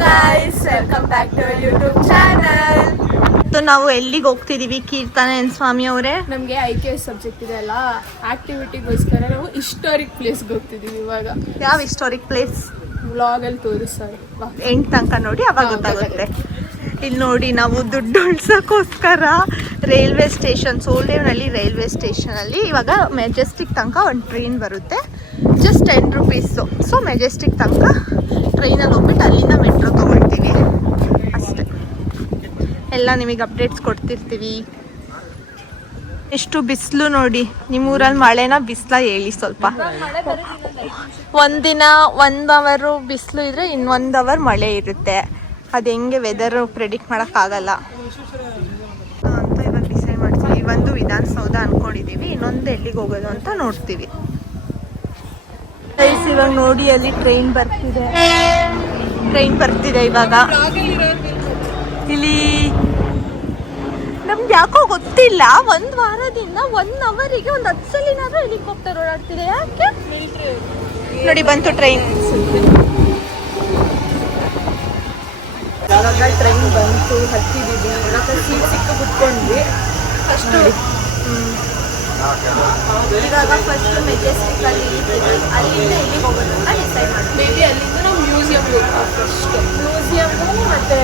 guys, welcome back to our YouTube channel. ನಾವು ಎಲ್ಲಿಗೆ ಹೋಗ್ತಿದೀವಿ ಕೀರ್ತನ ಸ್ವಾಮಿ ಅವರೇ? ನಮಗೆ IKS ಸಬ್ಜೆಕ್ಟ್ ಇದೆ ಅಲ್ಲ, ಆಕ್ಟಿವಿಟಿಗೋಸ್ಕರ ನಾವು ಹಿಸ್ಟಾರಿಕ್ ಪ್ಲೇಸ್ಗೆ ಹೋಗ್ತಿದೀವಿ. ಇವಾಗ ಯಾವ ಹಿಸ್ಟಾರಿಕ್ ಪ್ಲೇಸ್ ವ್ಲಾಗ್ ಅಲ್ಲಿ ತೋರಿಸ್ತಾರೆ, ಎಂಡ್ ತನಕ ನೋಡಿ ಅವಾಗ ಗೊತ್ತಾಗುತ್ತೆ. ಇಲ್ಲಿ ನೋಡಿ, ನಾವು ದುಡ್ಡು ಉಳ್ಸೋಕ್ಕೋಸ್ಕರ ರೈಲ್ವೆ ಸ್ಟೇಷನ್, ಸೋಲ್ಡೇವ್ನಲ್ಲಿ ರೈಲ್ವೆ ಸ್ಟೇಷನಲ್ಲಿ ಇವಾಗ ಮೆಜೆಸ್ಟಿಕ್ ತನಕ ಒಂದು ಟ್ರೈನ್ ಬರುತ್ತೆ, ಜಸ್ಟ್ 10 ರೂಪೀಸು. ಸೊ ಮೆಜೆಸ್ಟಿಕ್ ತನಕ ಟ್ರೈನಲ್ಲಿ ಹೋಗ್ಬಿಟ್ಟು ಅಲ್ಲಿಂದ ಮೆಟ್ರೋ ತೊಗೊಳ್ತೀವಿ ಅಷ್ಟೇ. ಎಲ್ಲ ನಿಮಗೆ ಅಪ್ಡೇಟ್ಸ್ ಕೊಡ್ತಿರ್ತೀವಿ. ಎಷ್ಟು ಬಿಸಿಲು ನೋಡಿ, ನಿಮ್ಮೂರಲ್ಲಿ ಮಳೆನ ಬಿಸಿಲ ಹೇಳಿ ಸ್ವಲ್ಪ. ಒಂದಿನ 1 ಅವರ್ ಬಿಸಿಲು ಇದ್ರೆ ಇನ್ನು 1 ಅವರ್ ಮಳೆ ಇರುತ್ತೆ. ಅದು ಹೆಂಗೆ ವೆದರ್ ಪ್ರೆಡಿಕ್ಟ್ ಮಾಡೋಕ್ಕಾಗಲ್ಲ ಅಂತ ಇವಾಗ ಡಿಸೈಡ್ ಮಾಡ್ತೀವಿ. ಒಂದು ವಿಧಾನಸೌಧ ಅನ್ಕೊಂಡಿದೀವಿ, ಇನ್ನೊಂದು ಎಲ್ಲಿಗೆ ಹೋಗೋದು ಅಂತ ನೋಡ್ತೀವಿ. ಇವಾಗ ನೋಡಿ, ಅಲ್ಲಿ ಟ್ರೈನ್ ಬರ್ತಿದೆ ಇವಾಗ. ಇಲ್ಲಿ ನಮ್ಗೆ ಯಾಕೋ ಗೊತ್ತಿಲ್ಲ, 1 ವಾರದಿಂದ 1 ಅವರಿಗೆ ಒಂದು 10 ಸಲಿನಾದ್ರೂ ಹೆಲಿಕಾಪ್ಟರ್ ಓಡಾಡ್ತಿದೆ. ಯಾಕೆ ನೋಡಿ, ಬಂತು ಟ್ರೈನ್. ಇವಾಗ ಟ್ರೈನ್ ಬಂತು, ಹತ್ತಿದ್ದೀವಿ. ಸೀಟ್ ಸಿಕ್ಕು ಕುತ್ಕೊಂಡ್ವಿ ಫಸ್ಟು. ಇವಾಗ ಫಸ್ಟ್ ಮೆಜೆಸ್ಟಿಕ್ ಅಲ್ಲಿ ಇರ್ತೀವಿ, ಅಲ್ಲಿಂದ ಎಲ್ಲಿಗೆ ಹೋಗೋದು ಅಂತ ಡಿಸೈಡ್ ಮಾಡ್ತೀವಿ. ಮೇಬಿ ಅಲ್ಲಿಂದ ನಾವು ಮ್ಯೂಸಿಯಮ್ಗೆ ಹೋಗ್ತೀವಿ ಫಸ್ಟ್. ಮ್ಯೂಸಿಯಮ್ಮು ಮತ್ತು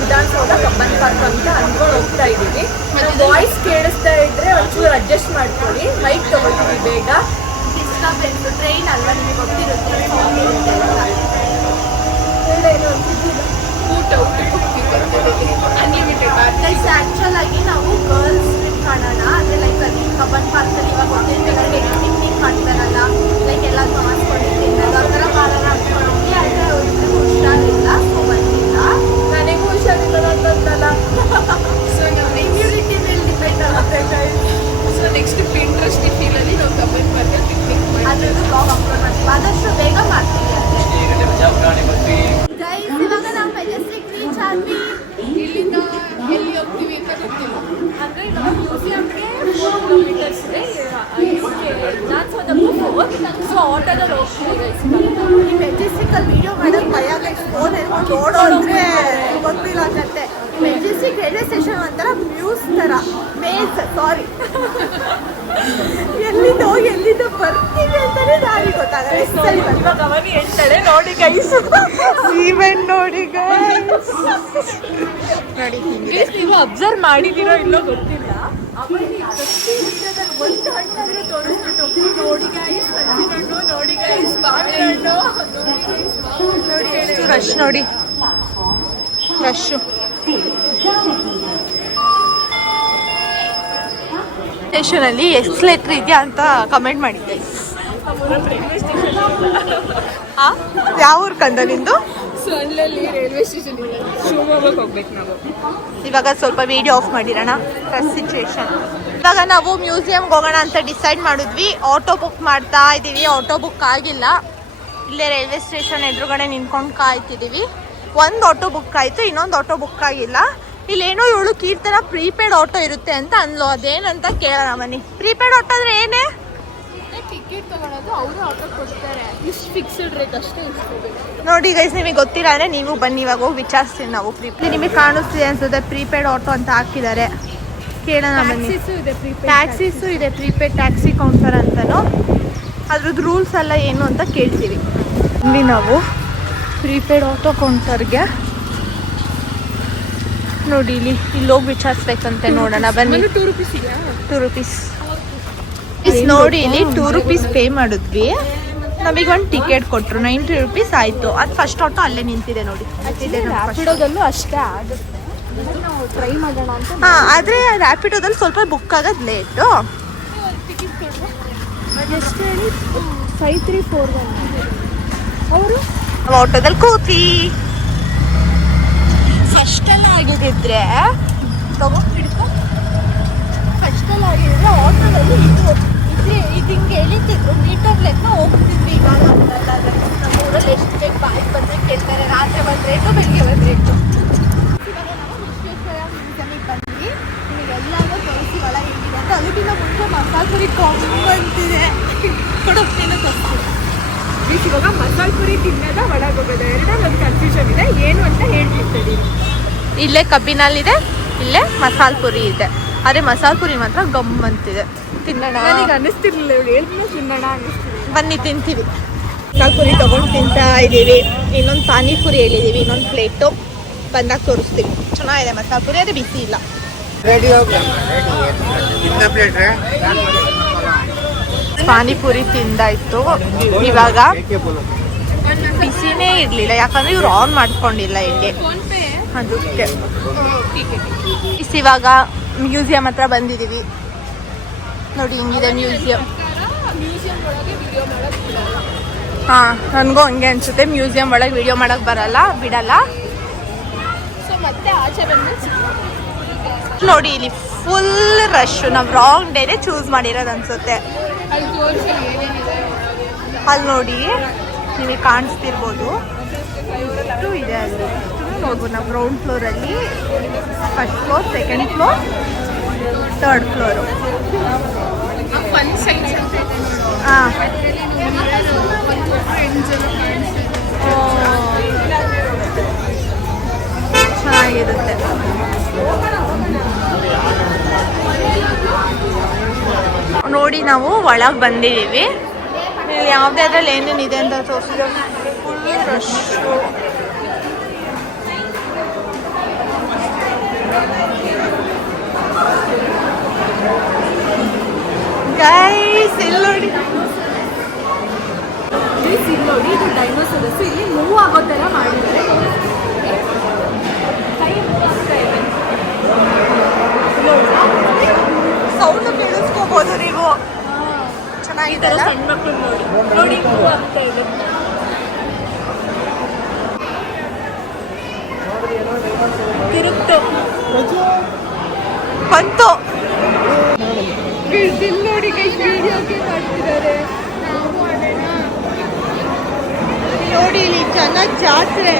ವಿಧಾನಸೌಧ, ಕಬ್ಬನ್ ಪಾರ್ಕ್ ಅಂತ ಅಂದ್ಕೊಂಡು ಹೋಗ್ತಾ ಇದ್ದೀವಿ. ಮತ್ತು ವಾಯ್ಸ್ ಕೇಳಿಸ್ತಾ ಇದ್ರೆ ಒಂಚೂರು ಅಡ್ಜಸ್ಟ್ ಮಾಡ್ಕೊಳ್ಳಿ. ಮೈಕ್ ತೊಗೊಳ್ತೀವಿ ಬೇಗ. ಡಿಸ್ಟರ್ಬೆನ್ಸ್ ಟ್ರೈನ್ ಅಲ್ವಾ, ನಿಮಗೆ ಗೊತ್ತಿರುತ್ತೆ. ಆಕ್ಚುಲ್ ಆಗಿ ನಾವು ಗರ್ಲ್ಸ್ ಟ್ರಿಪ್ ಕಾಣೋಣ ಅಂದ್ರೆ ಲೈಕ್ ಅಲ್ಲಿ ಕಬ್ಬನ್ ಪಾರ್ಕ್ ಅಲ್ಲಿ ಇವಾಗ ಗೊತ್ತಿರ್ತಾರೆ ಪಿಕ್ನಿಕ್ ಮಾಡ್ತಾರಲ್ಲ, ಲೈಕ್ ಎಲ್ಲ ಮಾಡ್ಕೊಂಡಿರ್ತೀನಿ ಆ ಥರ ಮಾಡೋಣ ಅನ್ಕೊಂಡಿದ್ವಿ. ಆದರೆ ಅವ್ರಿಗೆ ಹುಷಾರಿಲ್ಲ, ಸೊ ಬಂದಿಲ್ಲ. ನನಗೂ ಹುಷಾರಿಲ್ಲ ಅಂತಂದಲ್ಲ. ಸೊ ನಮ್ಮ ಇಮ್ಯುನಿಟಿ ಮೇಲೆ ಡಿಪೆಂಡ್ ಆಗುತ್ತೆ. ಸೊ ನೆಕ್ಸ್ಟ್ ಇಂಟ್ರೆಸ್ಟ್ ಫೀಲಲ್ಲಿ ನಾವು ಕಬ್ಬನ್ ಪಾರ್ಕಲ್ಲಿ ಪಿಕ್ನಿಕ್ ಮಾಡಿ ಅದ್ರದ್ದು ಬ್ಲಾಗ್ ಅಪ್ಲೋಡ್ ಮಾಡ್ತೀವಿ, ಆದಷ್ಟು ಬೇಗ ಮಾಡ್ತೀವಿ. ಇವಾಗ ನಾವು ಮೆಜೆಸ್ಟಿಕ್ ರೀಚ್ ಆದ್ವಿ. ಇಲ್ಲಿಂದ ಎಲ್ಲಿ ಹೋಗ್ತೀವಿ ಅಂತ ಗೊತ್ತಿಲ್ಲ. ಅಂದರೆ ಇವಾಗ ಮ್ಯೂಸಿಯಮ್ಗೆ 4 ಕಿಲೋಮೀಟರ್ಸ್ ಇದೆ. ಸೊ ಆಟೋದಲ್ಲಿ ಹೋಗ್ತೀವಿ. ಈ ಮೆಜೆಸ್ಟಿಕಲ್ಲಿ ವಿಡಿಯೋ ಮಾಡೋಕ್ಕೆ ಭಯ ಗೈಸ್, ಫೋನ್ ಹೇಳ್ಕೊಂಡು ಓಡೋದ್ರೆ ಗೊತ್ತಿಲ್ಲ ಅನ್ಸುತ್ತೆ. ಮೆಜೆಸ್ಟಿಕ್ ರೈಲ್ವೆ ಸ್ಟೇಷನ್ ಒಂಥರ ಮ್ಯೂಸ್ ಥರ, ಮೇಸ್ ಸಾರಿ, ಎಲ್ಲಿಂದ ಹೋಗಿ ಎಲ್ಲಿಂದ ಬರ್ತೀವಿ ಅಂತಾನೆ ದಾರಿ ಗೊತ್ತಾಗಲ್ಲ. ಇವಾಗ ಅವಾಗ ಹೇಳ್ತಾಳೆ ನೋಡಿ ಗೈಸ್, ಈವೆಂಟ್ ನೋಡಿ ಗೈಸ್. ನೋಡಿ ನೀವು ಅಬ್ಸರ್ವ್ ಮಾಡಿದ್ದೀರೋ ಇಲ್ಲೋ ಗೊತ್ತಿಲ್ಲ. ಒಂದು ಹಣ್ಣಾದ್ರೆ ತೋರಿಸ್ಬಿಟ್ಟು ನೋಡಿ ಗೈಸ್, ಹಣ್ಣಿನ ನೋಡಿ ಗೈಸ್, ಬಾಳೆ ಹಣ್ಣು ನೋಡಿ ಎಷ್ಟು ರಶ್ ನೋಡಿ, ರಶ್ಶು. ಸ್ಟೇಷನಲ್ಲಿ ಎಕ್ಸ್ಲೇಟರ್ ಇದೆಯಾ ಅಂತ ಕಮೆಂಟ್ ಮಾಡಿದ್ದೆ. ಯಾವ ಊರು ಕಂದ ನಿಂದು? ಸೊಳ್ಳೆಲ್ಲಿ ರೈಲ್ವೆ ಸ್ಟೇಷನ್ ಇದೆ, ಶಿವಮೊಗ್ಗಕ್ಕೆ ಹೋಗ್ಬೇಕು ನಾವು. ಇವಾಗ ಸ್ವಲ್ಪ ವಿಡಿಯೋ ಆಫ್ ಮಾಡಿರೋಣ, ರಶ್ ಸಿಚುವೇಶನ್. ಇವಾಗ ನಾವು ಮ್ಯೂಸಿಯಮ್ಗೆ ಹೋಗೋಣ ಅಂತ ಡಿಸೈಡ್ ಮಾಡಿದ್ವಿ. ಆಟೋ ಬುಕ್ ಮಾಡ್ತಾ ಇದ್ದೀವಿ, ಆಟೋ ಬುಕ್ ಆಗಿಲ್ಲ. ಇಲ್ಲೇ ರೈಲ್ವೆ ಸ್ಟೇಷನ್ ಎದುರುಗಡೆ ನಿಂತ್ಕೊಂಡು ಕಾಯ್ತಿದ್ದೀವಿ. ಒಂದು ಆಟೋ ಬುಕ್ ಆಯಿತು, ಇನ್ನೊಂದು ಆಟೋ ಬುಕ್ ಆಗಿಲ್ಲ. ಇಲ್ಲೇನೋ ಇವಳು ಕೀರ್ತನ ಪ್ರೀಪೇಡ್ ಆಟೋ ಇರುತ್ತೆ ಅಂತ ಅನ್ಲೋ, ಅದೇನಂತ ಕೇಳೋಣ ಬನ್ನಿ. ಪ್ರೀಪೇಡ್ ಆಟೋ ಅಂದರೆ ಏನೇ? ಟಿಕೆಟ್ ತಗೊಳ್ಳೋದು, ಅವರು ಆಟೋ ಕೊಡ್ತಾರೆ, ಇಷ್ಟು ಫಿಕ್ಸ್ಡ್ ರೇಟ್ ಅಷ್ಟೇ ಇಸ್ಕೋಬೇಕು. ನೋಡಿ ಗೈಸ್, ನಿಮಗೆ ಗೊತ್ತಿಲ್ಲ ಅಂದರೆ ನೀವು ಬನ್ನಿ, ಇವಾಗ ಹೋಗಿ ವಿಚಾರಿಸ್ತೀವಿ ನಾವು. ನಿಮಗೆ ಕಾಣಿಸ್ತಿದೆ ಅನ್ಸುತ್ತೆ, ಪ್ರೀಪೇಡ್ ಆಟೋ ಅಂತ ಹಾಕಿದ್ದಾರೆ, ಕೇಳೋಣ ಬನ್ನಿ. ಟ್ಯಾಕ್ಸೀಸು ಇದೆ, ಪ್ರೀಪೇಡ್ ಟ್ಯಾಕ್ಸಿ ಕೌಂಟರ್ ಅಂತನೋ. ಅದ್ರದ್ದು ರೂಲ್ಸ್ ಎಲ್ಲ ಏನು ಅಂತ ಕೇಳ್ತೀವಿ. ಇಲ್ಲಿ ನಾವು ಪ್ರೀಪೇಡ್ ಆಟೋ ಕೌಂಟರ್ಗೆ ನೋಡಿ, ಇಲ್ಲಿ ಹೋಗಿ ವಿಚಾರಿಸ್ಬೇಕಂತೆ, ನೋಡೋಣ ಬನ್ನಿ. 2 ರೂಪೀಸ್ ಇದೆಯಾ? 2 ರೂಪೀಸ್ ನೋಡಿ. ಇಲ್ಲಿ 2 ರೂಪೀಸ್ ಪೇ ಮಾಡಿದ್ವಿ, ನಮಗೊಂದು ಟಿಕೆಟ್ ಕೊಟ್ಟರು, 90 ರೂಪೀಸ್ ಆಯಿತು. ಅದು ಫಸ್ಟ್ ಆಟೋ ಅಲ್ಲೇ ನಿಂತಿದೆ ನೋಡಿ. ರ್ಯಾಪಿಡೋದಲ್ಲೂ ಅಷ್ಟೇ ಆಗುತ್ತೆ, ನಾವು ಟ್ರೈ ಮಾಡೋಣ ಅಂತ. ಹಾಂ, ಆದರೆ ರ್ಯಾಪಿಡೋದಲ್ಲಿ ಸ್ವಲ್ಪ ಬುಕ್ ಆಗೋದು ಲೇಟು. ಟಿಕೆಟ್ ಕೊಟ್ಟರೆ ಎಷ್ಟು ಹೇಳಿ? 5341. ಅವರು ಆಟೋದಲ್ಲಿ ಕೂತಿ ಫಸ್ಟೆಲ್ಲ ಆಗಿದ್ದಿದ್ರೆ ಹಿಡ್ಕೊ, ಫಸ್ಟೆಲ್ಲ ಆಗಿದ್ರೆ ಆಟೋದಲ್ಲಿ ಇದ್ರೆ ಇದು ಹಿಂಗೆ ಎಳಿತಿದ್ರು, ಮೀಟರ್ ಲೆಕ್ಕ ಹೋಗ್ತಿದ್ವಿ. ಇವಾಗ ನಮ್ಮ ಊರಲ್ಲಿ ಎಷ್ಟು ಬೇಗ ಬಾಯಿಗೆ ಬಂದರೆ ಕೇಳ್ತಾರೆ, ರಾತ್ರಿ ಬಂದು ರೇಟು, ಬೆಳಿಗ್ಗೆ ಬಂದು ರೇಟು. ಇವಾಗ ನಾವು ವಿಶ್ವೇಶ್ವರ ಮ್ಯೂಸಿಯಮಿಗೆ ಬಂದ್ವಿ. ನಿಮಗೆಲ್ಲರೂ ತೋರಿಸಿವಲ್ಲ ಹೇಗಿದೆ ಅಂತ. ಅದಕ್ಕಿಂತ ಮುಂಚೆ ಮಸಾಲೆ ಪುರಿ ಕೊಂಬಂತಿದೆ, ಕೊಡೋಕ್ಕಿಂತ ತೋರಿಸ್ತೀವಿ. ಗೈಸ್ ಇವಾಗ ಮಸಾಲೆ ಪುರಿ ತಿನ್ನೋದ ಒಳಗೆ ಹೋಗೋದು ಎರಡರಲ್ಲಿ ಒಂದು ಕನ್ಫ್ಯೂಷನ್ ಇದೆ, ಏನು ಅಂತ ಹೇಳ್ತಿರ್ತೀವಿ. ಇಲ್ಲೇ ಕಬ್ಬಿನಲ್ಲಿದೆ, ಇಲ್ಲೇ ಮಸಾಲೆ ಪುರಿ ಇದೆ. ಅದೇ ಮಸಾಲೆ ಪುರಿ ಮಾತ್ರ ಗಮ್ ಅಂತಿದೆ. ತಿನ್ನೋಣ? ನನಗೆ ಅನ್ನಿಸ್ತಿರ್ಲಿಲ್ಲ, ಇವಳು ಹೇಳಿದ್ಮೇಲೆ ತಿನ್ನೋಣ ಅನ್ನಿಸ್ತಿದೆ. ಬನ್ನಿ ತಿಂತೀವಿ. ಮಸಾಲೆ ಪುರಿ ತೊಗೊಂಡು ತಿಂತಾ ಇದ್ದೀವಿ. ಇನ್ನೊಂದು ಪಾನಿಪುರಿ ಹೇಳಿದ್ದೀವಿ, ಇನ್ನೊಂದು ಪ್ಲೇಟು ಬಂದಾಗ ತೋರಿಸ್ತೀವಿ. ಚೆನ್ನಾಗಿದೆ ಮಸಾಲೆ ಪುರಿ, ಅದೇ ಬಿಸಿ ಇಲ್ಲ. ಪಾನಿಪುರಿ ತಿಂದಾಯ್ತು. ಇವಾಗ ಬಿಸಿನೇ ಇರಲಿಲ್ಲ, ಯಾಕಂದ್ರೆ ಇವ್ರು ಆನ್ ಮಾಡ್ಕೊಂಡಿಲ್ಲ ಇಲ್ಲಿ, ಅದಕ್ಕೆ. ಇವಾಗ ಮ್ಯೂಸಿಯಂ ಹತ್ರ ಬಂದಿದ್ದೀವಿ. ನೋಡಿ ಹಿಂಗಿದೆ ಮ್ಯೂಸಿಯಂ. ಹಾಂ, ನನಗೂ ಹಂಗೆ ಅನ್ಸುತ್ತೆ. ಮ್ಯೂಸಿಯಂ ಒಳಗೆ ವಿಡಿಯೋ ಮಾಡಕ್ ಬಿಡಲ್ಲ. ಸೊ ಮತ್ತೆ ಆಚೆ ಬಂದು ನೋಡಿ ಇಲ್ಲಿ ಫುಲ್ ರಶ್. ನಾವು ರಾಂಗ್ ಡೇನೆ ಚೂಸ್ ಮಾಡಿರೋದು ಅನ್ಸುತ್ತೆ. ಅಲ್ಲಿ ನೋಡಿ, ನಿಮಗೆ ಕಾಣಿಸ್ತಿರ್ಬೋದು, ಇಷ್ಟು ಇದೆ ಅಲ್ಲಿ. ನೋಡ್ಬೋದು ನಾವು ಗ್ರೌಂಡ್ ಫ್ಲೋರಲ್ಲಿ, first floor, second floor, third floor. ಹಾಂ, ಚೆನ್ನಾಗಿರುತ್ತೆ. ನೋಡಿ ನಾವು ಒಳಗೆ ಬಂದಿದ್ದೀವಿ. ಇಲ್ಲಿ ಯಾವುದಾದ್ರಲ್ಲಿ ಏನೇನಿದೆ ಅಂತ ತೋರಿಸಿದ್ರೆ ಫುಲ್ ರಶ್ಶು. ಗೈಸ್ ಇಲ್ಲಿ ನೋಡಿ, ಇದು ಡೈನೋಸರಸ್. ಇಲ್ಲಿ ಮೂವ್ ಆಗೋ ಥರ ಮಾಡಿದ್ದಾರೆ. ಕೈ ಮೂವ್ ಆಗ್ತಾ ಇದೆ, ಸೌಂಡ್ ಕೇಳಿಸ್ಕೋಬಹುದು ನೀವು. ಚೆನ್ನಾಗಿದೆ. ಸಣ್ಣ ಮಕ್ಕಳು ನೋಡಿ ಮೂವ್ ಆಗ್ತಾ ಇದೆ. ತಿರುಗ್ತು ಬಂತು. ಇಲ್ಲಿ ನೋಡಿ ಗೈಸ್, ವಿಡಿಯೋಗೆ ಮಾಡ್ತಿದ್ದಾರೆ. ನೋಡಿ ಇಲ್ಲಿ ಚೆನ್ನಾಗಿ ಜಾತ್ರೆ.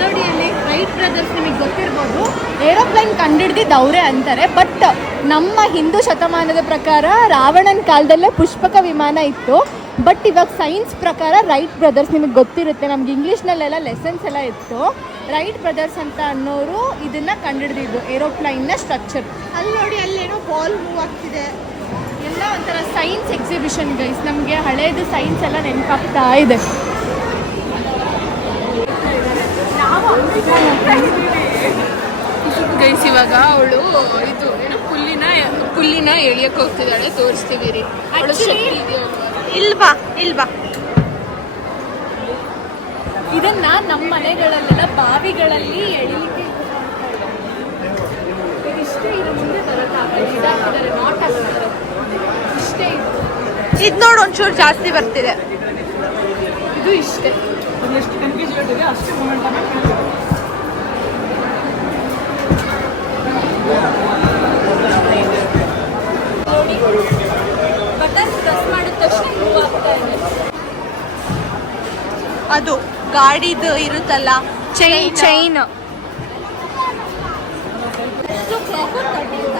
ನೋಡಿ ಅಲ್ಲಿ ರೈಟ್ ಬ್ರದರ್ಸ್, ನಿಮಗೆ ಗೊತ್ತಿರ್ಬೋದು, ಏರೋಪ್ಲೇನ್ ಕಂಡಿಡ್ದಿದ್ದು ಅವರೇ ಅಂತಾರೆ. ಬಟ್ ನಮ್ಮ ಹಿಂದೂ ಶತಮಾನದ ಪ್ರಕಾರ ರಾವಣನ ಕಾಲದಲ್ಲೇ ಪುಷ್ಪಕ ವಿಮಾನ ಇತ್ತು. ಬಟ್ ಇವಾಗ ಸೈನ್ಸ್ ಪ್ರಕಾರ ರೈಟ್ ಬ್ರದರ್ಸ್, ನಿಮಗೆ ಗೊತ್ತಿರುತ್ತೆ, ನಮ್ಗೆ ಇಂಗ್ಲೀಷ್ನಲ್ಲೆಲ್ಲ ಲೆಸನ್ಸ್ ಎಲ್ಲ ಇತ್ತು. ರೈಟ್ ಬ್ರದರ್ಸ್ ಅಂತ ಅನ್ನೋರು ಇದನ್ನ ಕಂಡಿಡ್ದಿದ್ದು, ಏರೋಪ್ಲೈನ್ನ ಸ್ಟ್ರಕ್ಚರ್. ಅಲ್ಲಿ ನೋಡಿ, ಅಲ್ಲೇನೋ ಬಾಲ್ ಮೂವ್ ಆಗ್ತಿದೆ. ಎಲ್ಲ ಒಂಥರ ಸೈನ್ಸ್ ಎಕ್ಸಿಬಿಷನ್ ಗೈಸ್. ನಮಗೆ ಹಳೇದು ಸೈನ್ಸ್ ಎಲ್ಲ ನೆನಪಾಗ್ತಾ ಇದೆ. ಗೈಸ್ ಇವಾಗ ಅವಳು ಇದು ಏನೋ ಪುಲ್ಲಿನ ಎಳಿಯಕ್ಕೆ ಹೋಗ್ತಿದ್ದಾಳೆ, ತೋರಿಸ್ತೀವಿ ರೀ. ಇಲ್ವಾ ಇದನ್ನ ನಮ್ಮ ಮನೆಗಳಲ್ಲೆಲ್ಲ ಬಾವಿಗಳಲ್ಲಿ ಎಳಿಲಿಕ್ಕೆ ಇಷ್ಟೇ. ಇದು ಮುಂದೆ ಬರೋಕ್ಕಾಗಲ್ಲ, ನಾಟ್ ಆಗ್ತಾರೆ. ಇಷ್ಟೇ ಇದು ನೋಡಿ, ಒಂಚೂರು ಜಾಸ್ತಿ ಬರ್ತಿದೆ. ಇದು ಇಷ್ಟೇ. ಎಷ್ಟು ಕನ್ಫ್ಯೂಸ್ ಇದೆ ಅಷ್ಟೇ ಮೂಮೆಂಟ್ ನೋಡಿ. ಬಟನ್ ಪ್ರೆಸ್ ಮಾಡಿದ ತಕ್ಷಣ ಮೂವ್ ಆಗ್ತಾ ಇದೆ. ಅದು ಗಾಡಿದು ಇರುತ್ತಲ್ಲ, ಚೈನ್.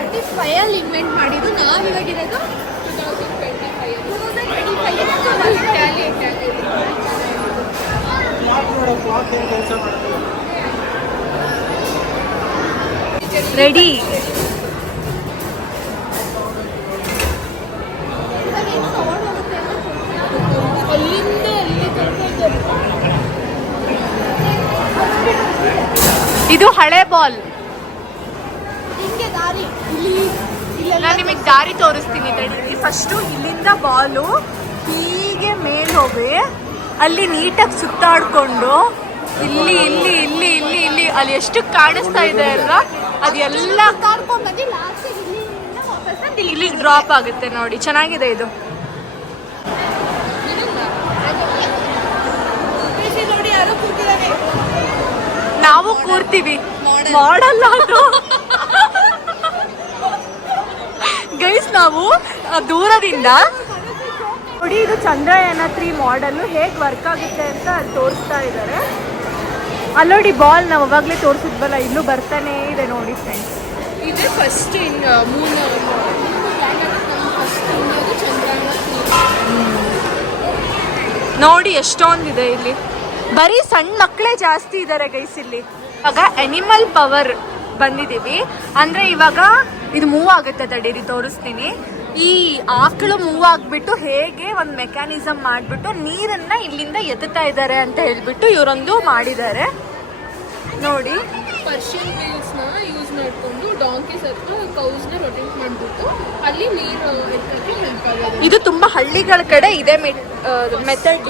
35 ಇನ್ವೆಂಟ್ ಮಾಡಿದ್ದು. ನಾವಿವಾಗಿರೋದು 2025. ರೆಡಿ. ಇದು ಹಳೆ ಬಾಲ್. ನಾನು ನಿಮಗೆ ದಾರಿ ತೋರಿಸ್ತೀನಿ ತಡೀರಿ. ಫಸ್ಟು ಇಲ್ಲಿಂದ ಬಾಲು ಹೀಗೆ ಮೇಲೆ ಹೋಗಿ ಅಲ್ಲಿ ನೀಟಾಗಿ ಸುತ್ತಾಡ್ಕೊಂಡು ಇಲ್ಲಿ ಇಲ್ಲಿ ಇಲ್ಲಿ ಇಲ್ಲಿ ಇಲ್ಲಿ ಅಲ್ಲಿ ಎಷ್ಟು ಕಾಣಿಸ್ತಾ ಇದೆ ಅಲ್ಲ, ಅದೆಲ್ಲ ಇಲ್ಲಿ ಡ್ರಾಪ್ ಆಗುತ್ತೆ. ನೋಡಿ, ಚೆನ್ನಾಗಿದೆ ಇದು. ನೋಡಿ, ಯಾರು ಕೂತಿದ್ದಾರೆ. ನಾವು ಕೂರ್ತೀವಿ. ಮಾಡಲ್ಲ ಅದು ಗೈಸ್. ನಾವು ದೂರದಿಂದ ನೋಡಿ, ಇದು ಚಂದ್ರಯಾನ 3 ಮಾಡೆಲ್ ಹೇಗೆ ವರ್ಕ್ ಆಗುತ್ತೆ ಅಂತ ತೋರಿಸ್ತಾ ಇದ್ದಾರೆ. ಅಲ್ಲಿ ನೋಡಿ, ಬಾಲ್ ನಾವು ಅವಾಗಲೇ ತೋರಿಸಿದ್ವಲ್ಲ, ಇಲ್ಲೂ ಬರ್ತಾನೆ ಇದೆ ನೋಡಿ ಫ್ರೆಂಡ್ಸ್. ಇದೆ ಫಸ್ಟ್ ಮೂನ್ ಫಸ್ಟ್ ಚಂದ್ರಯಾನ. ನೋಡಿ ಎಷ್ಟೊಂದಿದೆ ಇಲ್ಲಿ. ಬರೀ ಸಣ್ಣ ಮಕ್ಕಳೇ ಜಾಸ್ತಿ ಇದ್ದಾರೆ ಗೈಸ್ ಇಲ್ಲಿ. ಇವಾಗ ಅನಿಮಲ್ ಪವರ್ ಬಂದಿದ್ದೀವಿ. ಅಂದರೆ ಇವಾಗ ಇದು ಮೂವ್ ಆಗುತ್ತೆ, ತಡೀರಿ ತೋರಿಸ್ತೀನಿ. ಈ ಆಕಳು ಮೂವ್ ಆಗಿಬಿಟ್ಟು ಹೇಗೆ ಒಂದು ಮೆಕ್ಯಾನಿಸಮ್ ಮಾಡಿಬಿಟ್ಟು ನೀರನ್ನು ಇಲ್ಲಿಂದ ಎತ್ತುತ್ತಾ ಇದ್ದಾರೆ ಅಂತ ಹೇಳ್ಬಿಟ್ಟು ಇವರೊಂದು ಮಾಡಿದ್ದಾರೆ ನೋಡಿ. ಪರ್ಷಿಯನ್ ವೀಲ್ಸ್ನ ಯೂಸ್ ಮಾಡಿಕೊಂಡು ಡಾಂಕೀಸ್ ಅಥವಾ ಕೌಸ್ನ ರೊಟೇಟ್ ಮಾಡಿಬಿಟ್ಟು ಅಲ್ಲಿ ನೀರು ಎತ್ತಕ್ಕೆ ಹೆಲ್ಪ್ ಆಗೋದು. ಇದು ತುಂಬ ಹಳ್ಳಿಗಳ ಕಡೆ ಇದೆ ಮೆಥಡ್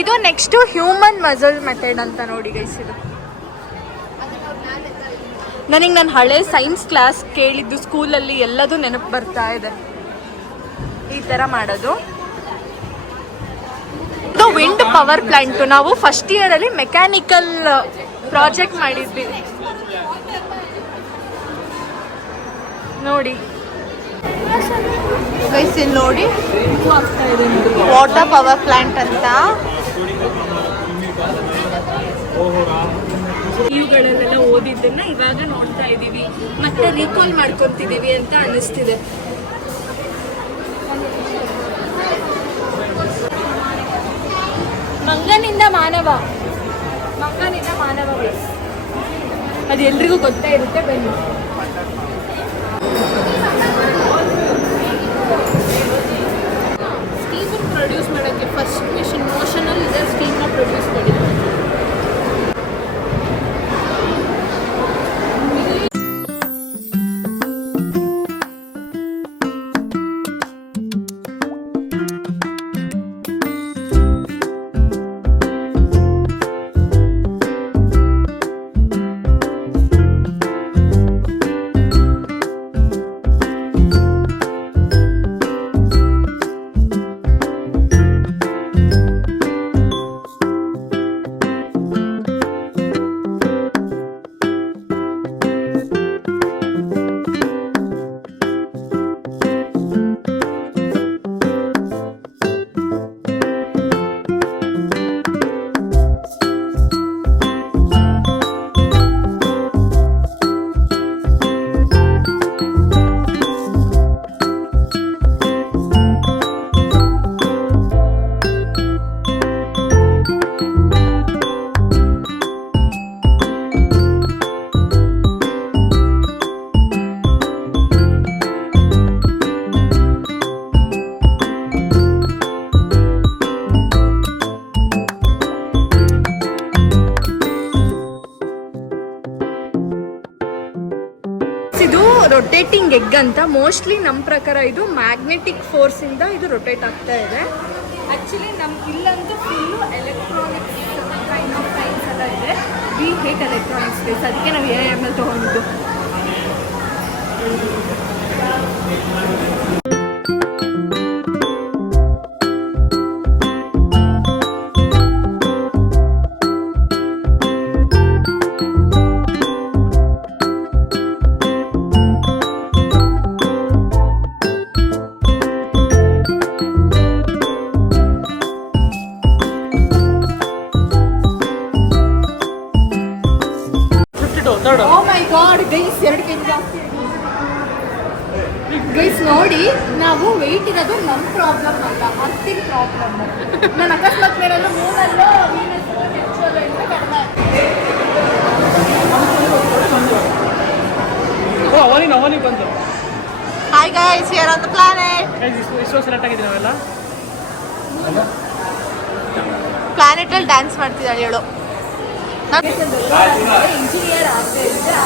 ಇದು ನೆಕ್ಸ್ಟ್ ಹ್ಯೂಮನ್ ಮಸಲ್ ಮೆಥಡ್ ಅಂತ ನೋಡಿ ಗೈಸ್. ಇದು ನನಗೆ ನನ್ನ ಹಳೆ ಸೈನ್ಸ್ ಕ್ಲಾಸ್ ಕೇಳಿದ್ದು ಸ್ಕೂಲಲ್ಲಿ ಎಲ್ಲದೂ ನೆನಪು ಬರ್ತಾ ಇದೆ. ಈ ಥರ ಮಾಡೋದು. ಇದು ವಿಂಡ್ ಪವರ್ ಪ್ಲಾಂಟು. ನಾವು ಫಸ್ಟ್ ಇಯರಲ್ಲಿ ಮೆಕ್ಯಾನಿಕಲ್ ಪ್ರಾಜೆಕ್ಟ್ ಮಾಡಿದ್ವಿ ನೋಡಿ ಗೈಸ್. ಇಲ್ಲಿ ನೋಡಿ ವಾಟರ್ ಪವರ್ ಪ್ಲಾಂಟ್ ಅಂತ. ಇವುಗಳನ್ನೆಲ್ಲ ಓದಿದ್ದನ್ನ ಇವಾಗ ನೋಡ್ತಾ ಇದ್ದೀವಿ, ಮತ್ತೆ ರೀಕಾಲ್ ಮಾಡ್ಕೊತಿದ್ದೀವಿ ಅಂತ ಅನಿಸ್ತಿದೆ. ಮಂಗನಿಂದ ಮಾನವ, ಮಂಗನಿಂದ ಮಾನವ ಅದು ಎಲ್ರಿಗೂ ಗೊತ್ತೇ ಇರುತ್ತೆ. ಬನ್ನಿ. ಸ್ಟೀಮನ್ನು ಪ್ರೊಡ್ಯೂಸ್ ಮಾಡೋಕ್ಕೆ ಫಸ್ಟ್ ಮಿಷನ್ ಮೋಷನಲ್ಲಿ ಇದೆ. ಸ್ಟೀಮ್ನ ಪ್ರೊಡ್ಯೂಸ್ ಮಾಡಿದ್ರು. ರೊಟೇಟಿಂಗ್ ಎಗ್ ಅಂತ. ಮೋಸ್ಟ್ಲಿ ನಮ್ಮ ಪ್ರಕಾರ ಇದು ಮ್ಯಾಗ್ನೆಟಿಕ್ ಫೋರ್ಸಿಂದ ಇದು ರೊಟೇಟ್ ಆಗ್ತಾ ಇದೆ. ಆ್ಯಕ್ಚುಲಿ ನಮ್ಗೆ ಇಲ್ಲಂತೂ full electronics kind of science ಎಲ್ಲ ಇದೆ. ವಿ ಹೇಟ್ ಎಲೆಕ್ಟ್ರಾನಿಕ್ಸ್ ಬೇಸ್, ಅದಕ್ಕೆ ನಾವು AIML ತೊಗೊಂಡಿದ್ದು. ಓ ಮೈ ಗಾಡ್ ಗೈಸ್, 2 kg ಜಾಸ್ತಿ ಗೈಸ್. ನೋಡಿ, ನಾವು ವೆಯ್ಟ್ ಇರೋದು ನಮ್ಮ ಪ್ರಾಬ್ಲಮ್ ಅಲ್ಲ, ಅರ್ತಿನ ಪ್ರಾಬ್ಲಮ್. ನಾನು ಅಕಸ್ಮಾತ್ ಮೇಲೆಲ್ಲ ಮೂರಲ್ಲೋ ಅವನಿ ಬಂದು. Hi guys, here on the planet. ಇಷ್ಟೋ ಸೆಲೆಕ್ಟ್ ಆಗಿದ್ದೀವಿ ನಾವೆಲ್ಲ. ಪ್ಲಾನೆಟ್ ಅಲ್ಲಿ ಡ್ಯಾನ್ಸ್ ಮಾಡ್ತಿದ್ದಾಳೆ ಹೇಳು. ಇಂಜಿನಿಯರ್ ಆಗದೆ ಇದ್ದರೆ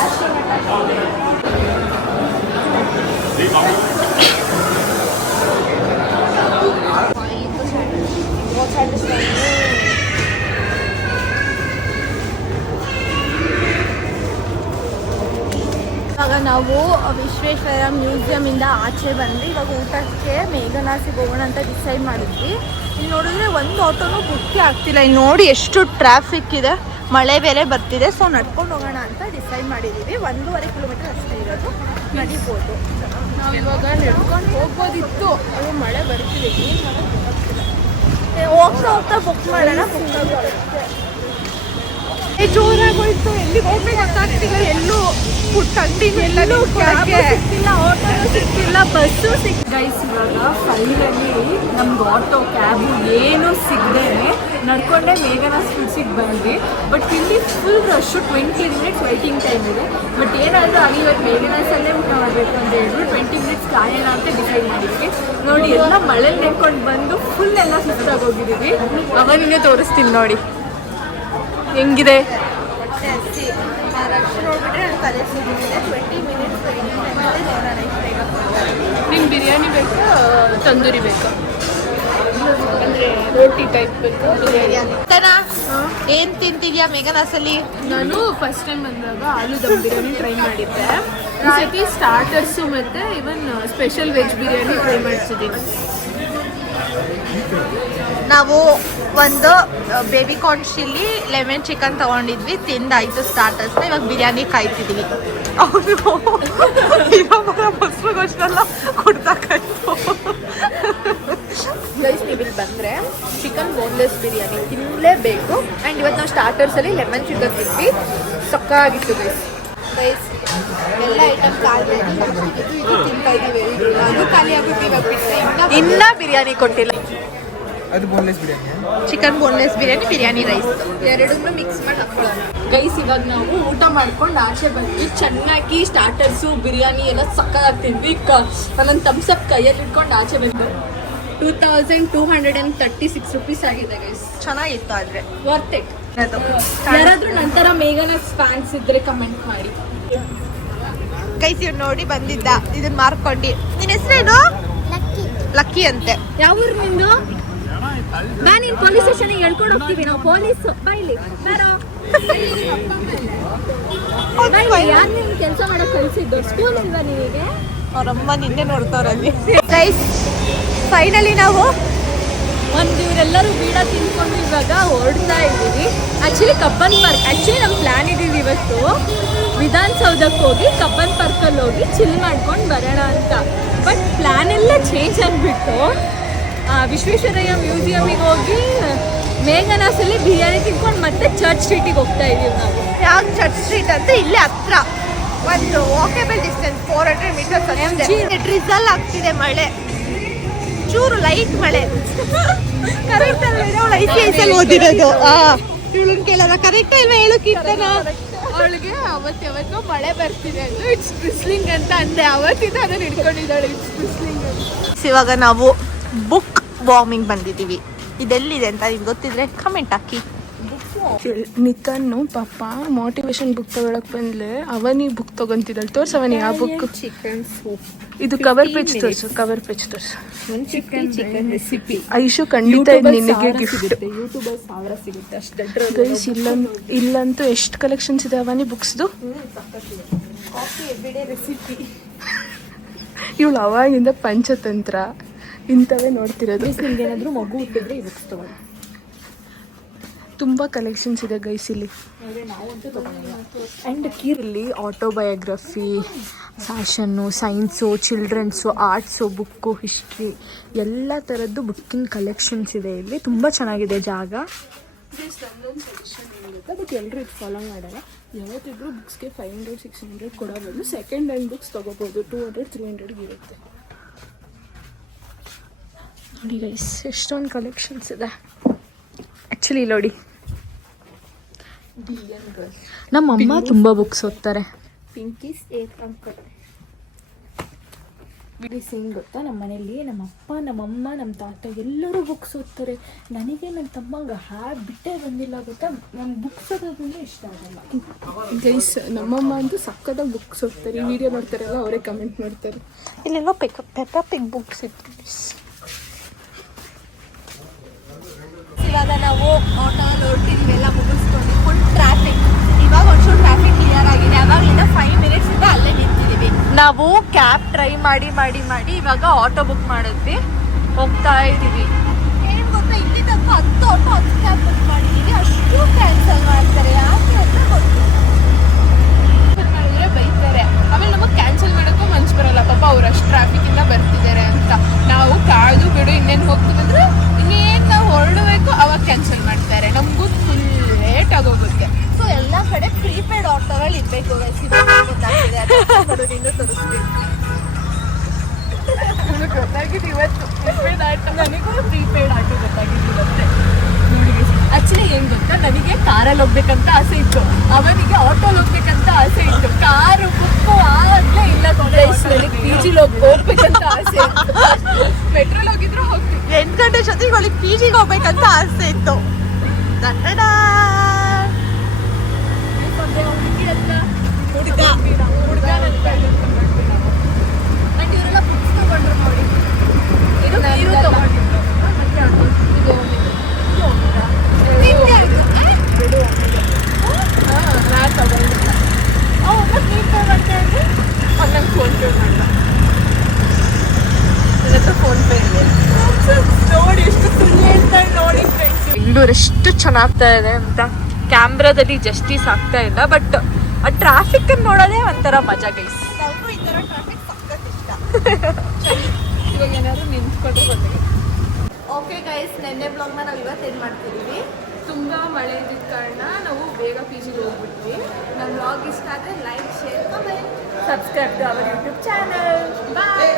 ಇವಾಗ ನಾವು ವಿಶ್ವೇಶ್ವರ ಮ್ಯೂಸಿಯಮಿಂದ ಆಚೆ ಬಂದ್ವಿ. ಇವಾಗ ಊಟಕ್ಕೆ ಮೇಘನಾಸಿಗೆ ಹೋಗೋಣ ಅಂತ ಡಿಸೈಡ್ ಮಾಡಿದ್ವಿ. ಇಲ್ಲಿ ನೋಡಿದ್ರೆ ಒಂದು ಆಟೋನೂ ಬುಕ್ಕೇ ಆಗ್ತಿಲ್ಲ. ಇಲ್ಲಿ ನೋಡಿ ಎಷ್ಟು ಟ್ರಾಫಿಕ್ ಇದೆ, ಮಳೆ ಬೇರೆ ಬರ್ತಿದೆ. ಸೊ ನಡ್ಕೊಂಡು ಹೋಗೋಣ ಅಂತ ಡಿಸೈಡ್ ಮಾಡಿದ್ದೀವಿ. 1.5 ಕಿಲೋಮೀಟರ್ ಅಷ್ಟೇ ಇರೋದು, ನಡಿಬೋದು. ನಾವು ಇವಾಗ ನಡ್ಕೊಂಡು ಹೋಗ್ಬೋದಿತ್ತು, ಅದು ಮಳೆ ಬರ್ತಿದೆ. ಏನು ಮಾಡೋದು ಗೊತ್ತಾಗ್ತಿಲ್ಲ. ಹೋಗ್ತಾ ಹೋಗ್ತಾ ಬುಕ್ ಮಾಡೋಣ. ಬುಕ್ ಆಗುತ್ತೆ. ಜೋರಾಗೋಯ್ತು, ಎಲ್ಲಿ ಹೋಗ್ಬೇಕು ಗೊತ್ತಾಗ್ತಿಲ್ಲ. ಎಲ್ಲೂ ಫುಡ್ ಅಂಗಡಿನೂ ಇಲ್ಲ, ಸಿಕ್ತಿಲ್ಲ, ಆಟೋನು ಸಿಕ್ತಿಲ್ಲ, ಬಸ್ಸು ಗೈಸ್. ಇವಾಗ ಫೈನಲಿ ನಮ್ಗೆ ಆಟೋ ಕ್ಯಾಬು ಏನೂ ಸಿಗದೇನೆ ನಡ್ಕೊಂಡೆ ಮೇಘನಾ ಸ್ಪೀಡ್ಸಿಗೆ ಬಂದ್ವಿ. ಬಟ್ ಇಲ್ಲಿ full rush, 20 minutes waiting time ಇದೆ. ಬಟ್ ಏನಾದರೂ ಅಲ್ಲಿ ಇವತ್ತು ಮೇಘನಾಸಲ್ಲೇ ಊಟ ಮಾಡಬೇಕು ಅಂತ ಹೇಳಿದ್ರು 20 ಮಿನಿಟ್ಸ್ ಕಾಯೋಣ ಅಂತ ಡಿಸೈಡ್ ಮಾಡಿದ್ವಿ. ನೋಡಿ ಎಲ್ಲ ಮಳೇಲಿ ನೆನ್ಕೊಂಡು ಬಂದು ಫುಲ್ ಎಲ್ಲ ಸುಸ್ತಾಗೋಗಿದ್ದೀವಿ. ಅವನಿಗೆ ತೋರಿಸ್ತೀನಿ ನೋಡಿ ಹೆಂಗಿದೆ. ನಿಮ್ಗೆ ಬಿರಿಯಾನಿ ಬೇಕಾ ತಂದೂರಿ ಬೇಕಾ ಅಂದರೆ ರೋಟಿ ಟೈಪ್ ಬೇಕಾ ಬಿರಿಯಾನಿ? ಏನ್ ತಿಂತಿದ್ಯಾ ಮೇಘನಾಸಲ್ಲಿ? ನಾನು ಫಸ್ಟ್ ಟೈಮ್ ಬಂದಾಗ ಆಲೂ ದಮ್ ಬಿರಿಯಾನಿ ಟ್ರೈ ಮಾಡಿದ್ದೆ. ಈ ಸತಿ ಸ್ಟಾರ್ಟರ್ಸು ಮತ್ತು even special veg biryani try ಮಾಡಿಸಿದ್ದೀನಿ. ನಾವು ಒಂದು baby corn chilli lemon chicken ತಗೊಂಡಿದ್ವಿ, ತಿಂದಾಯ್ತು ಸ್ಟಾರ್ಟರ್ಸ್ನ. ಇವಾಗ ಬಿರಿಯಾನಿ ಕಾಯ್ತಿದ್ವಿ. ಮೊಸರುಗೋಷ್ಟೆಲ್ಲ ಕೊಡ್ತಾಕಾಯ್ತು. ಗೈಸ್, ನೀವು ಇಲ್ಲಿ ಬಂದರೆ ಚಿಕನ್ ಬೋನ್ಲೆಸ್ ಬಿರಿಯಾನಿ ತಿನ್ನಲೇಬೇಕು. ಆ್ಯಂಡ್ ಇವತ್ತು ನಾವು ಸ್ಟಾರ್ಟರ್ಸಲ್ಲಿ ಲೆಮನ್ ಚಿಕನ್ ತಿಂದ್ವಿ, ಸಕ್ಕಾಗಿತ್ತು ಗೈಸ್. ಗೈಸ್, ಎಲ್ಲ ಐಟಮ್ ಖಾಲಿ ಇದು ತಿಂತಾ ಇದ್ದೀವಿ. ಅದು ಖಾಲಿ ಆಗುತ್ತೆ. ಇವಾಗ ಬಿಟ್ಟರೆ ಇನ್ನೂ ಬಿರಿಯಾನಿ ಕೊಟ್ಟಿಲ್ಲ. ಅದು boneless biryani, chicken boneless biryani, biryani rice ಎರಡನ್ನೂ ಮಿಕ್ಸ್ ಮಾಡಿ ಹಾಕೊಳ್ಳೋಣ. ಗೈಸ್, ಇವಾಗ ನಾವು ಊಟ ಮಾಡ್ಕೊಂಡು ಆಚೆ ಬಂದ್ವಿ. ಚೆನ್ನಾಗಿ ಸ್ಟಾರ್ಟರ್ಸು ಬಿರಿಯಾನಿ ಎಲ್ಲ ಸಕ್ಕತ್ತಾಗಿ ತಿಂದ್ವಿ. ನನ್ನ ತಮ್ಸಪ್ ಕೈಯಲ್ಲಿ ಇಟ್ಕೊಂಡು ಆಚೆ ಬಂದ್ವಿ. 2236 ರುಪೀಸ್ ಆಗಿದೆ ಗೈಸ್. ಚೆನ್ನಾಗಿತ್ತು, ಆದರೆ ವರ್ತ್ ಇಟ್. ಯಾರಾದ್ರೂ ನಂತರ ಮೇಘನಾ ಫ್ಯಾನ್ಸ್ ಇದ್ರೆ ಕಮೆಂಟ್ ಮಾಡಿ. ಗೈಸ್, ಇವ್ರು ನೋಡಿ ಬಂದಿದ್ದ, ಇದನ್ನ ಮಾರ್ಕೊಂಡು. ನಿನ್ನ ಹೆಸರೇನು? ಲಕ್ಕಿ ಅಂತೆ. ಯಾವ ಊರು ನಿಂದು? ಬಾ, ನೀನು ಪೊಲೀಸ್ ಸ್ಟೇಷನ್ಗೆ ಹೇಳ್ಕೊಂಡು ಹೋಗ್ತೀವಿ ನಾವು. ಪೊಲೀಸ್ ಬೈಲಿ ಯಾರು ನೀನು ಕೆಲಸ ಮಾಡಕ್ ಕಳಿಸಿದ್ದು? ಸ್ಕೂಲ್ ಇಲ್ವಾ ನಿನಗೆ? ಅವರಮ್ಮ ನಿನ್ನೆ ನೋಡ್ತಾರಲ್ಲಿ. ಗೈಸ್, ಫೈನಲಿ ನಾವು ಇವರೆಲ್ಲರೂ ಬೀಡ ತಿನ್ಕೊಂಡು ಇವಾಗ ಹೊರಡ್ತಾ ಇದ್ದೀವಿ. ಆ್ಯಕ್ಚುಲಿ ಕಬ್ಬನ್ ಪಾರ್ಕ್, ಆ್ಯಕ್ಚುಲಿ ನಮ್ಮ ಪ್ಲ್ಯಾನ್ ಇದ್ದೀವಿ ಇವತ್ತು ವಿಧಾನಸೌಧಕ್ಕೆ ಹೋಗಿ ಕಬ್ಬನ್ ಪಾರ್ಕಲ್ಲಿ ಹೋಗಿ ಚಿಲ್ ಮಾಡ್ಕೊಂಡು ಬರೋಣ ಅಂತ. ಬಟ್ ಪ್ಲ್ಯಾನ್ ಎಲ್ಲ ಚೇಂಜ್ ಆಗಿಬಿಟ್ಟು ವಿಶ್ವೇಶ್ವರಯ್ಯ ಮ್ಯೂಸಿಯಮಿಗೆ ಹೋಗಿ ಮೇಘನಾಸಲ್ಲಿ ಬಿರಿಯಾನಿ ತಿನ್ಕೊಂಡು ಮತ್ತೆ ಚರ್ಚ್ ಸ್ಟ್ರೀಟಿಗೆ ಹೋಗ್ತಾ ಇದ್ದೀವಿ ನಾವು. ಯಾವ ಚರ್ಚ್ ಸ್ಟ್ರೀಟ್ ಅಂತ ಇಲ್ಲೇ ಹತ್ರ, ಒಂದು ವಾಕೇಬಲ್ ಡಿಸ್ಟೆನ್ಸ್ 400 ಮೀಟರ್ಸ್ ಅಷ್ಟೇ. ಡ್ರಿಸಲ್ ಆಗ್ತಿದೆ, ಮಳೆ ಚೂರು ಲೈಟ್ ಮಳೆ. ಕರೆಕ್ಟ್ ಅಲ್ವೇ? ಐಸಿಐಸಲ್ಲಿ ಓದಿರೋದು. ಇವಳನ್ನ ಕೇಳೋಣ, ಕರೆಕ್ಟ್ ಅಲ್ವಾ ಹೇಳೋಕ್ಕಿಂತ ಅವಳಿಗೆ ಅವತ್ತು ಮಳೆ ಬರ್ತಿದೆ ಅಂತ ಇಟ್ಸ್ ಬ್ರಿಸ್ಲಿಂಗ್ ಅಂತ ಅಂದೆ. ಅವತ್ತಿಂದ ಅದನ್ನು ಹಿಡ್ಕೊಂಡಿದ್ದಾಳೆ, ಇಟ್ಸ್ ಬ್ರಿಸ್ಲಿಂಗ್ ಅಂತ. ಇವಾಗ ನಾವು ಬುಕ್ ವಾರ್ಮಿಂಗ್ ಬಂದಿದ್ದೀವಿ. ಇದೆಲ್ಲಿದೆ ಅಂತ ನಿಮ್ಗೆ ಗೊತ್ತಿದ್ರೆ ಕಮೆಂಟ್ ಹಾಕಿ. ನಿತನ್ನು ಪಾಪ ಮೋಟಿವೇಶನ್ ಬುಕ್ ತಗೊಳಕ್ ಬಂದ್ಲೆ ಅವನಿ ಬುಕ್ ತಗೊಂತಿದ್ದಾಳೆ. ತೋರ್ಸ ಅವನಿ ಆ ಬುಕ್. Chicken soup. ಇದು ಕವರ್ ಪೇಜ್ ತೋರ್ಸು, ಕವರ್ ಪೇಜ್ ತೋರ್ಸು. Chicken recipe. ಐಶು ಖಂಡಿತ ಇದು ನಿನಗೆ ಗಿಫ್ಟ್. ಯೂಟ್ಯೂಬಲ್ಲಿ 1000 ಸಿಗುತ್ತೆ ಅಷ್ಟೇ. ಗೈಸ್, ಇಲ್ಲಂತೂ ಎಷ್ಟು ಕಲೆಕ್ಷನ್ಸ್ ಇದೆ ಅವನಿ ಬುಕ್ಸ್ದು. Coffee everyday recipe. ಇವಳು ಅವಾಗಿಂದ ಪಂಚತಂತ್ರ ಇಂಥವೇ ನೋಡ್ತಿರೋದು. ನಿಮ್ಗೆ ಏನಾದರೂ ಮಗು ಹುಟ್ಟಿದ್ರೆ ಈ ಬುಕ್ಸ್ ತಗೊಳ್ಳಿ. ತುಂಬ ಕಲೆಕ್ಷನ್ಸ್ ಇದೆ ಗೈಸ್ ಇಲ್ಲಿ. ಆ್ಯಂಡ್ ಇಲ್ಲಿ autobiography, fashion, science, childrens, arts, book, history ಎಲ್ಲ ಥರದ್ದು ಬುಕ್ಕಿಂಗ್ ಕಲೆಕ್ಷನ್ಸ್ ಇದೆ ಇಲ್ಲಿ. ತುಂಬ ಚೆನ್ನಾಗಿದೆ ಜಾಗ. ಬಟ್ ಎಲ್ಲರೂ ಇದು ಫಾಲೋ ಮಾಡೋಲ್ಲ. ಯಾವತ್ತಿದ್ರು ಬುಕ್ಸ್ಗೆ 500-600 ಕೊಡಬಹುದು. ಸೆಕೆಂಡ್ ಹ್ಯಾಂಡ್ ಬುಕ್ಸ್ ತೊಗೋಬೋದು, 200-300 ಇರುತ್ತೆ. ನೋಡಿ ಗೈಸ್, ಎಷ್ಟೊಂದು ಕಲೆಕ್ಷನ್ಸ್ ಇದೆ. ಆ್ಯಕ್ಚುಲಿ ನೋಡಿ, ನಮ್ಮಮ್ಮ ತುಂಬ ಬುಕ್ಸ್ ಓದ್ತಾರೆ. ಪಿಂಕೀಸ್ ಅಂಕಲ್ ಬಿಡಿಸಿಂಗ್ ಗೊತ್ತಾ? ನಮ್ಮ ಮನೇಲಿ ನಮ್ಮಪ್ಪ, ನಮ್ಮಮ್ಮ, ನಮ್ಮ ತಾತ ಎಲ್ಲರೂ ಬುಕ್ಸ್ ಓದ್ತಾರೆ. ನನಗೆ ನನ್ನ ತಮ್ಮಂಗೆ ಬಿಟ್ಟೇ ಬಂದಿಲ್ಲ ಗೊತ್ತಾ. ನಂಗೆ ಬುಕ್ಸ್ ಓದೋದಂದ್ರೆ ಇಷ್ಟ ಆಗಲ್ಲ. ಗೈಸ್, ನಮ್ಮಮ್ಮ ಅಂತೂ ಸಕ್ಕತ್ತಾಗಿ ಬುಕ್ಸ್ ಓದ್ತಾರೆ. ಈ ವಿಡಿಯೋ ನೋಡ್ತಾರಲ್ಲ ಅವರೇ ಕಮೆಂಟ್ ಮಾಡ್ತಾರೆ. ಇಲ್ಲೆಲ್ಲೋ ಪೆಪ್ಪಾ ಪಿಗ್ ಬುಕ್ಸ್ ಇತ್ತು. ಇವಾಗ ನಾವು ಆಟೋಲ್ಲಿ ಹೊರಟಿದ್ವಿ, ಎಲ್ಲ ಮುಗಿಸ್ಕೊಂಡು ಫುಲ್ ಟ್ರಾಫಿಕ್. ಇವಾಗ ಒಂಚೂರು ಟ್ರಾಫಿಕ್ ಕ್ಲಿಯರ್ ಆಗಿದೆ. ಅವಾಗಲಿಂದ 5 ಮಿನಿಟ್ಸ್ ಇಂದ ಅಲ್ಲೇ ನಿಂತಿದ್ದೀವಿ. ನಾವು ಕ್ಯಾಬ್ ಟ್ರೈ ಮಾಡಿ ಇವಾಗ ಆಟೋ ಬುಕ್ ಮಾಡಿದ್ವಿ, ಹೋಗ್ತಾ ಇದ್ದೀವಿ. ಏನು ಗೊತ್ತಾ, ಇಲ್ಲಿ ತನಕ 10 ಆಟೋ 10 ಕ್ಯಾಬ್ ಬುಕ್ ಮಾಡಿದ್ದೀವಿ, ಅಷ್ಟು ಕ್ಯಾನ್ಸಲ್ ಮಾಡ್ತಾರೆ. ಯಾಕೆ ಅಂತ ಗೊತ್ತಿಲ್ಲ. ಮಾಡಿದ್ರೆ ಬೈತಾರೆ. ಆಮೇಲೆ ನಮಗೆ ಕ್ಯಾನ್ಸಲ್ ಮಾಡೋಕ್ಕೂ ಮನ್ಸು ಬರಲ್ಲ. ಪಾಪ ಅವ್ರು ಅಷ್ಟು ಟ್ರಾಫಿಕಿಂದ ಬರ್ತಿದ್ದಾರೆ ಅಂತ. ನಾವು ಕಾದು ಬಿಡು ಇನ್ನೇನು ಹೋಗ್ತೀವಿ ಅಂದರೆ ಇನ್ನೇನು ನಾವು ಹೊರಡಬೇಕು, ಅವಾಗ ಕ್ಯಾನ್ಸಲ್ ಮಾಡ್ತಾರೆ. ನಮಗೂ ಫುಲ್ ಲೇಟ್ ಆಗೋಗುತ್ತೆ. ಸೊ ಗೊತ್ತಾಗಿದ್ದು ಇವತ್ತು ಪ್ರೀಪೇಡ್ ಆಟೋ. ನನಗೂ ಪ್ರೀಪೇಡ್ ಆಟೋ ಗೊತ್ತಾಗಿದ್ದು ಇವತ್ತೆ. ಆಕ್ಚುಲಿ ಏನ್ ಗೊತ್ತಾ, ನನಗೆ ಕಾರಲ್ಲಿ ಹೋಗ್ಬೇಕಂತ ಆಸೆ ಇತ್ತು, ಅವನಿಗೆ ಆಟೋಲ್ ಹೋಗ್ಬೇಕಂತ ಆಸೆ ಇತ್ತು. ಕಾರು ಬುಕ್ಕು ಆಗ್ಲೇ ಇಲ್ಲ. ನನಗೆ PG ಹೋಗ್ಬೇಕಂತ ಆಸೆ ಇತ್ತು. ಪೆಟ್ರೋಲ್ ಹೋಗಿದ್ರು ಹೋಗ್ತೀವಿ. 8 ಗಂಟೆ ಜೊತೆಗೆ ಅವಳಿಗೆ PGಗೆ ಹೋಗ್ಬೇಕಂತ ಆಸೆ ಇತ್ತು. ಬಟ್ ಇವರೆಲ್ಲ ಬುಕ್ಸ್ ತಗೊಂಡ್ರು ನೋಡಿ. ಇದು ನೀರು ತಗೊಂಡಿದ್ರು. ನೋಡಿ ಎಷ್ಟು ಸುಳ್ಳು ಹೇಳ್ತಾರೆ ನೋಡಿ ಫ್ರೆಂಡ್ಸ್. ಬೆಂಗಳೂರು ಎಷ್ಟು ಚೆನ್ನಾಗ್ತಾ ಇದೆ ಅಂತ ಕ್ಯಾಮ್ರಾದಲ್ಲಿ ಜಸ್ಟಿಸ್ ಆಗ್ತಾ ಇಲ್ಲ. ಬಟ್ ಆ ಟ್ರಾಫಿಕ್ ನೋಡೋದೇ ಒಂಥರ ಮಜಾ ಗೈಸ್. ಈ ಥರ ಟ್ರಾಫಿಕ್ ಸಖತ್ ಇಷ್ಟ. ಇವಾಗ ಏನಾದ್ರು ನಿಂತ್ಕೊಂಡ್ರೆ ಗೊತ್ತಾಗಿ. ಓಕೆ ಗೈಸ್, ನೆನ್ನೆ ಬ್ಲಾಗ್ನ ನಾವು ಇವತ್ತು ಏನು ಮಾಡ್ತಿದ್ದೀವಿ. ತುಂಬ ಮಳೆ ಇದ್ದಿದ್ದ ಕಾರಣ ನಾವು ಬೇಗ PGಗೆ ಹೋಗ್ಬಿಟ್ವಿ. ನಮ್ಮ ಬ್ಲಾಗ್ ಇಷ್ಟ ಆದರೆ like, share, comment, subscribe to our YouTube channel. Bye.